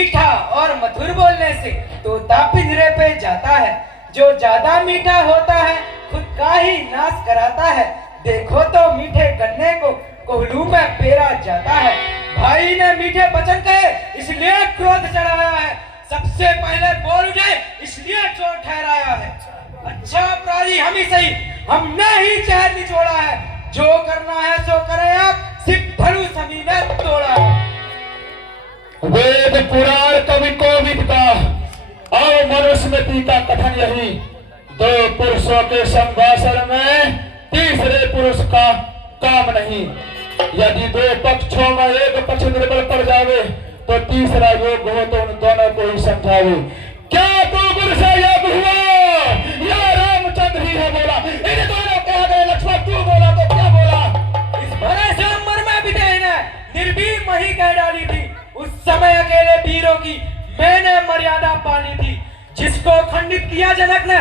मीठा और मधुर बोलने से तोता पिंजरे पे जाता है। जो ज्यादा मीठा होता है खुद का ही नाश कराता है। देखो तो मीठे गन्ने को कोहलू में पेरा जाता है। भाई ने मीठे वचन कहे इसलिए क्रोध चढ़ाया है। सबसे पहले बोल उठे इसलिए चोर ठहराया है। अच्छा अपराधी हम ही सही, हमने ही चहर निचोड़ा है। जो करना है सो करे आप, सिर्फ धनुष हमी ने तोड़ा है। वेद पुराण कवि कोविद का और मनुस्मृति का कथन यही, दो पुरुषों के संभाषण में तीसरे पुरुष का काम नहीं। यदि दो पक्षों में एक पक्ष निर्बल पड़ जावे तो तीसरा योग्य हो तो उन दोनों को ही समझावे। क्या तू गुरु से योग हुआ या रामचंद्र ही है बोला? इन दोनों के आगे लक्ष्मण तू बोला तो क्या बोला? इस भरे से उम्र में भी ने निर्भीक मही कह डाली थी। उस समय अकेले वीरों की मैंने मर्यादा पाली थी। जिसको खंडित किया जनक ने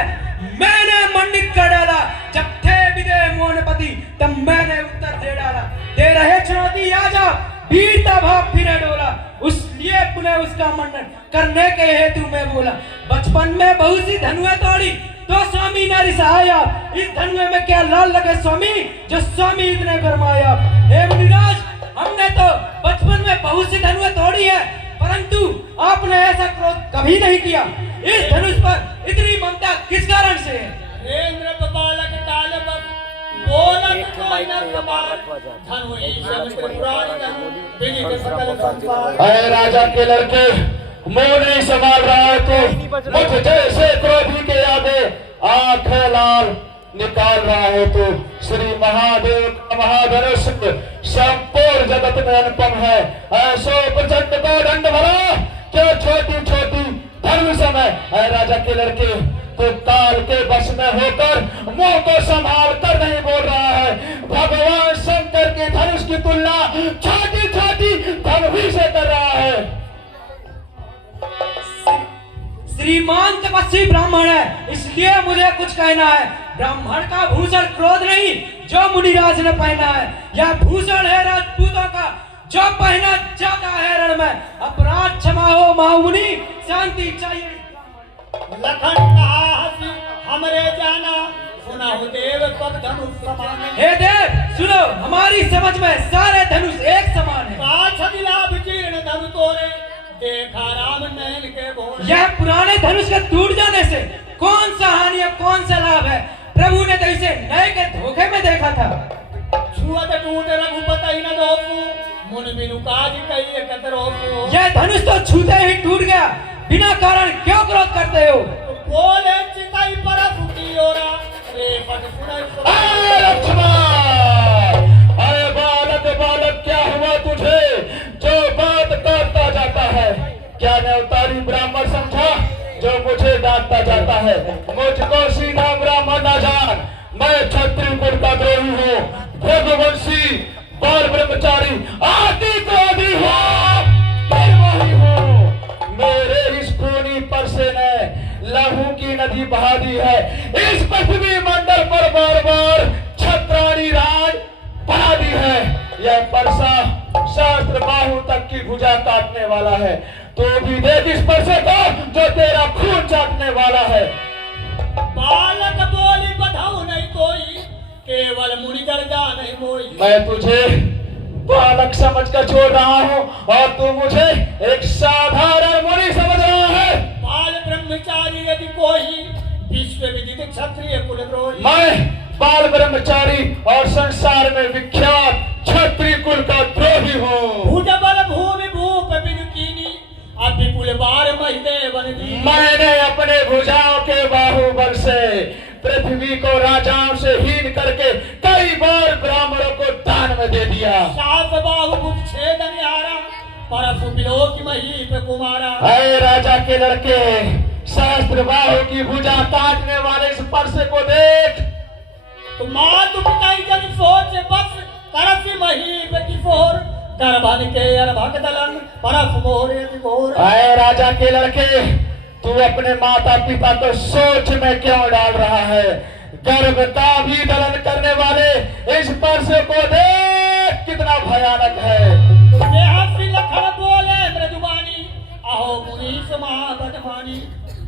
मैंने मंडित कर डाला। जब थे विदेह मोहनपति तब मैंने उत्तर दे डाला। दे रहे चुनौती आजा वीरता भाव फिरे डोला। उसलिए पुनः उसका मंडन करने के हेतु मैं बोला। बचपन में बहुत सी धनुएं तोड़ी तो स्वामी न रिसाया। इस धनुए में क्या लाल लगे स्वामी जो स्वामी इतने गरमाया। हे मुनिराज हमने तो बचपन में बहुत सी धनुएं तोड़ी है, परंतु आपने ऐसा क्रोध कभी नहीं किया। इस धनुष पर इतनी ममता किस कारण से है? बालक काल बोलत को नर कपाल धनु ईश्वर त्रिपुरारी धनु विदित सकल संसार। अरे राजा के लड़के मुंह नहीं संभाल रहा है तो मुझ जैसे क्रोधी के आगे आंखें लाल निकाल रहा है तो श्री महादेव का महाधनुष संपूर्ण जगत में अनुपम है। ऐसो प्रचंड को दंड भरा क्या छोटी छोटी धनुष में राजा के लड़के तो काल के बस में होकर मुंह को संभाल कर नहीं बोल रहा है। भगवान शंकर के धनुष की तुलना छोटी छोटी धनुष से कर रहा है। श्रीमान तपस्वी ब्राह्मण है इसलिए मुझे कुछ कहना है। ब्राह्मण का भूषण क्रोध नहीं जो मुनिराज ने पहना है। यह भूषण है राजपूतों का जो पहना जाता है रण में। अपराध क्षमा हो महामुनि शांति चाहिए। लखन कहा हसी हमरे जाना सुना हो देव पग धनुष समान। हे देव सुनो हमारी समझ में सारे धनुष एक समान है। काछ विलाप जीर्ण धनु तोरे देखा राम नयन के भोर। यह पुराने धनुष के टूट जाने से कौन सा हानि है कौन सा लाभ है? प्रभु ने तो इसे नए के धोखे में देखा था। छुअत टूटे रघुपति न दोपू मुन बिनु काज कई कतरोपू। यह धनुष तो छूते ही टूट गया, बिना कारण क्यों क्रोध करते हो? बोले चिताई पर फूटी ओरा रे पग सुनाई। अरे बालक बालक क्या हुआ तुझे जो बात करता जाता है? क्या नेवतारी ब्राह्मण समझा जो मुझे डांटता जाता है? मुझको सीधा ब्राह्मण न जान, मैं क्षत्रिय कुल का द्रोही हूँ, भोगवंशी बाल ब्रह्मचारी आदि क्रोधी हूँ, निर्मोही हूँ। मेरे इस खूनी परसे ने लहू की नदी बहा दी है। इस पृथ्वी मंडल पर बार बार छत्राणी राज बना दी है। यह परसा शास्त्र बाहु तक की भुजा काटने वाला है। तो भी देख इस परसे को जो तेरा खून चाटने वाला है। बालक बोली बधाऊ नहीं कोई केवल मुनि दर्जा नहीं मोई। मैं तुझे बालक समझ कर छोड़ रहा हूँ और तू मुझे एक साधारण मुनि समझ रहा है। बाल ब्रह्मचारी यदि कोई विश्व विदित क्षत्रिय कुलद्रोही। मैं बाल ब्रह्मचारी और संसार में विख्यात क्षत्रिय कुल का द्रोही हूँ। भुजबल भूमि भूप बिनुकीनी अभिपुल बार महिदे वन दी। मैंने अपने भुजाओं के बाहुबल से पृथ्वी को राजाओं से हीन करके कई बार ब्राह्मणों को दान में दे दिया। सास बाहु छेदन यारा परसु बिलोक मही पे कुमारा। अरे राजा के लड़के शास्त्र बाहु की भुजा काटने वाले इस परसे को देख। तुम मातु पिता जन सोच बस करसी मही पे किशोर करबन के अरभक दलन परस मोरे घोर। अरे राजा के लड़के तू अपने माता पिता को सोच में क्यों डाल रहा है? गर्भ का भी दलन करने वाले इस परसे को देख कितना भयानक है। तुझे हंसी लखन बोले मृदुबानी अहो मुनीष महाबदमानी।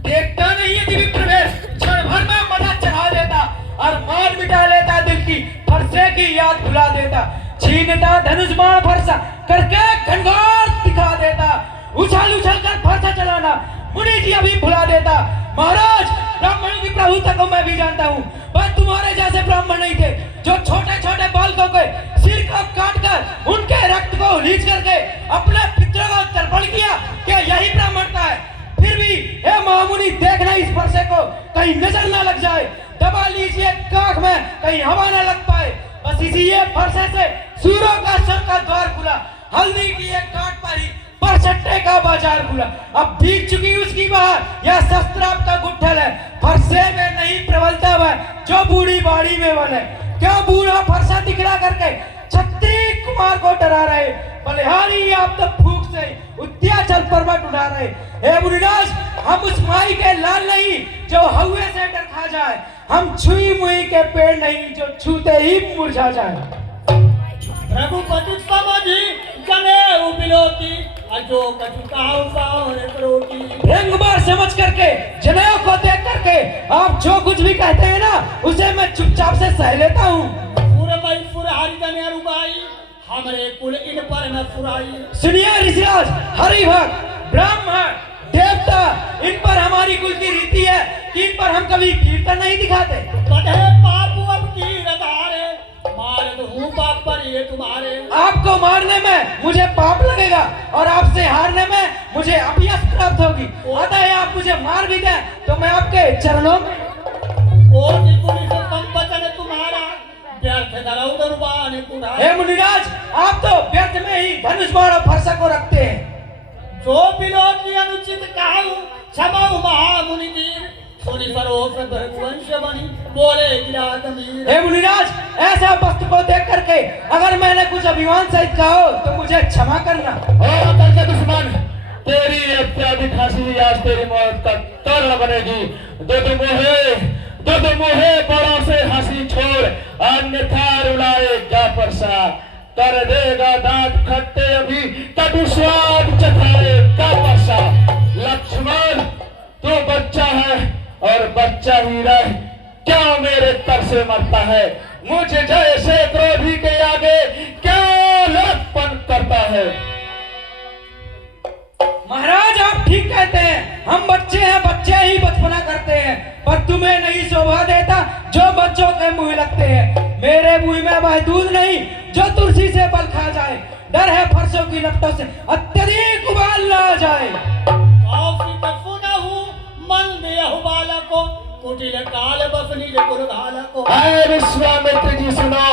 देखता नहीं है दिव्य प्रवेश, क्षण भर में मजा चढ़ा देता और मार मिटा लेता दिल की, फरसे की याद भुला देता, छीनता धनुष बाण फरसा करके घनघोर दिखा देता, उछल उछल कर फरसा चलाना मुनि जी अभी भुला देता। महाराज, ब्राह्मणों की प्रभुता को मैं भी जानता हूँ, पर तुम्हारे जैसे ब्राह्मण नहीं थे जो छोटे छोटे बालकों के सिर को काट कर उनके रक्त को लीच करके अपने पितरों को तर्पण किया। क्या यही ब्राह्मणता है? फिर भी हे महामुनि, देखना इस फरसे को कहीं नजर ना लग जाए, दबा लीजिए काख में कहीं हवा ना लग पाए। बस इसी ये फरसे से सूरों का स्वर्ग का द्वार खुला, हल्दी की एक काट पारी पर सट्टे का बाजार खुला। अब बीत चुकी उसकी बाहर, यह शस्त्र आपका गुट्ठल है, फरसे में नहीं प्रबलता वह जो बूढ़ी बाड़ी में बने। क्या बूढ़ा फरसा दिखला करके छत्री कुमार को डरा रहे, बलिहारी आप तो फूक से उद्याचल पर्वत उठा रहे। हे मुनिराज, हम उस माई के लाल नहीं जो हवे से डर खा जाए, हम छुई मुई के पेड़ नहीं जो छूते ही मुरझा जाए। रघुपति समझी जने उबिलोती, अजो कछु काहू सावर करोटी। रंग बार समझ करके, जनेऊ को देख करके आप जो कुछ भी कहते हैं ना, उसे मैं चुपचाप से सह लेता हूँ। पुरमई फुरहारी जने रुबाई, हमरे कुल इन पर न फुराई। सुनिए ऋषिराज, हरि भक्त, ब्राह्मण, देवता, इन पर हमारी कुल की रीति है कि इन पर हम कभी कीर्तन नहीं दिखाते। कटे पापू अब की रदारे, मार दूं पाप पर ये तुम्हारे। आपको मारने में मुझे पाप लगेगा और आपसे हारने में मुझे अभ्यास प्राप्त होगी। अतः आप मुझे मार भी दें तो मैं आपके चरणों में कोटि पुनि से कम वचन तुम्हारा, व्यर्थ धरऊ दरबान कुढ़ा। हे मुनिराज, आप तो व्यर्थ में ही धनुष बाण और फरसा को रखते हैं। जो बिलो की अनुचित कहूँ क्षमाऊ महामुनि वीर, सुनि सरोस रघुवंश बनी बोले गिरात मीर। हे मुनिराज, ऐसा वस्तु को देख करके अगर मैंने कुछ अभिमान सहित कहा हो तो मुझे क्षमा करना। और अकल के दुश्मन, तेरी अत्याधिक हंसी आज तेरी मौत का कारण बनेगी। दुध मुहे बड़ों से हंसी छोड़, अन्यथा रुलाएगा फरसा, कर देगा दांत खट्टे अभी कटु स्वाद चखाएगा फरसा। लक्ष्मण, तू बच्चा है और बच्चा ही रह, क्या मेरे तर से मरता है? मुझे जैसे क्रोधी के आगे क्या लटपन करता है? महाराज, आप ठीक कहते हैं, हम बच्चे हैं, बच्चे ही बचपना करते हैं, पर तुम्हें नहीं शोभा देता जो बच्चों के मुंह लगते हैं। मेरे मुंह में वह दूध नहीं जो तुलसी से बल खा जाए, डर है फरसों की लपटों से अत्यधिक उबाल ना आ जाए। मन देहु बालको, कुटिल काल बस निज कुल घालको। अरे विश्वामित्र जी सुनो,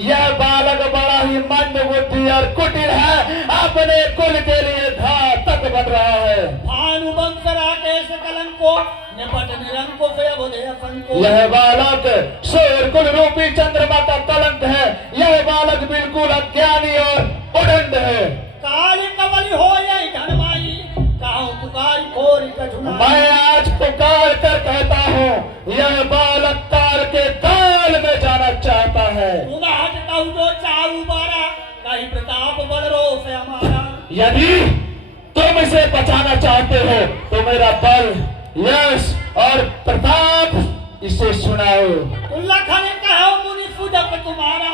यह बालक बड़ा ही मंद बुद्धि और कुटिल है, अपने कुल के लिए घातक बन रहा है। भानुवंश राकेश कलंको, निपट निरंको से अवधेय संको। यह बालक सूर्य कुल रूपी चंद्रमा का कलंक है, यह बालक बिल्कुल अज्ञानी और उदंड है। काली कवली हो यही धनमाई, काहू पुकारी खोरी कछुना। मैं आज पुकार कर कहता हूँ, यह बालक काल के काल में जाना चाहता है। हट कहू जो चाहू बारा, कहीं प्रताप बल रो से हमारा। यदि तुम इसे बचाना चाहते हो तो मेरा बल, यश और प्रताप इसे सुनाओ। लखन कहो मुनि सुजक तुम्हारा,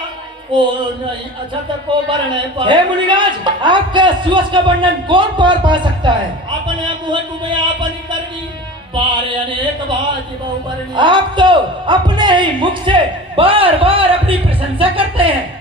को नहीं अछत को बरने पर। हे मुनिराज, आपका सुयश का वर्णन कौन पार पा सकता है? अपने मुँह डूबे अपनी करनी, बारे अनेक भांति बहु बरनी। आप तो अपने ही मुख से बार बार अपनी प्रशंसा करते हैं।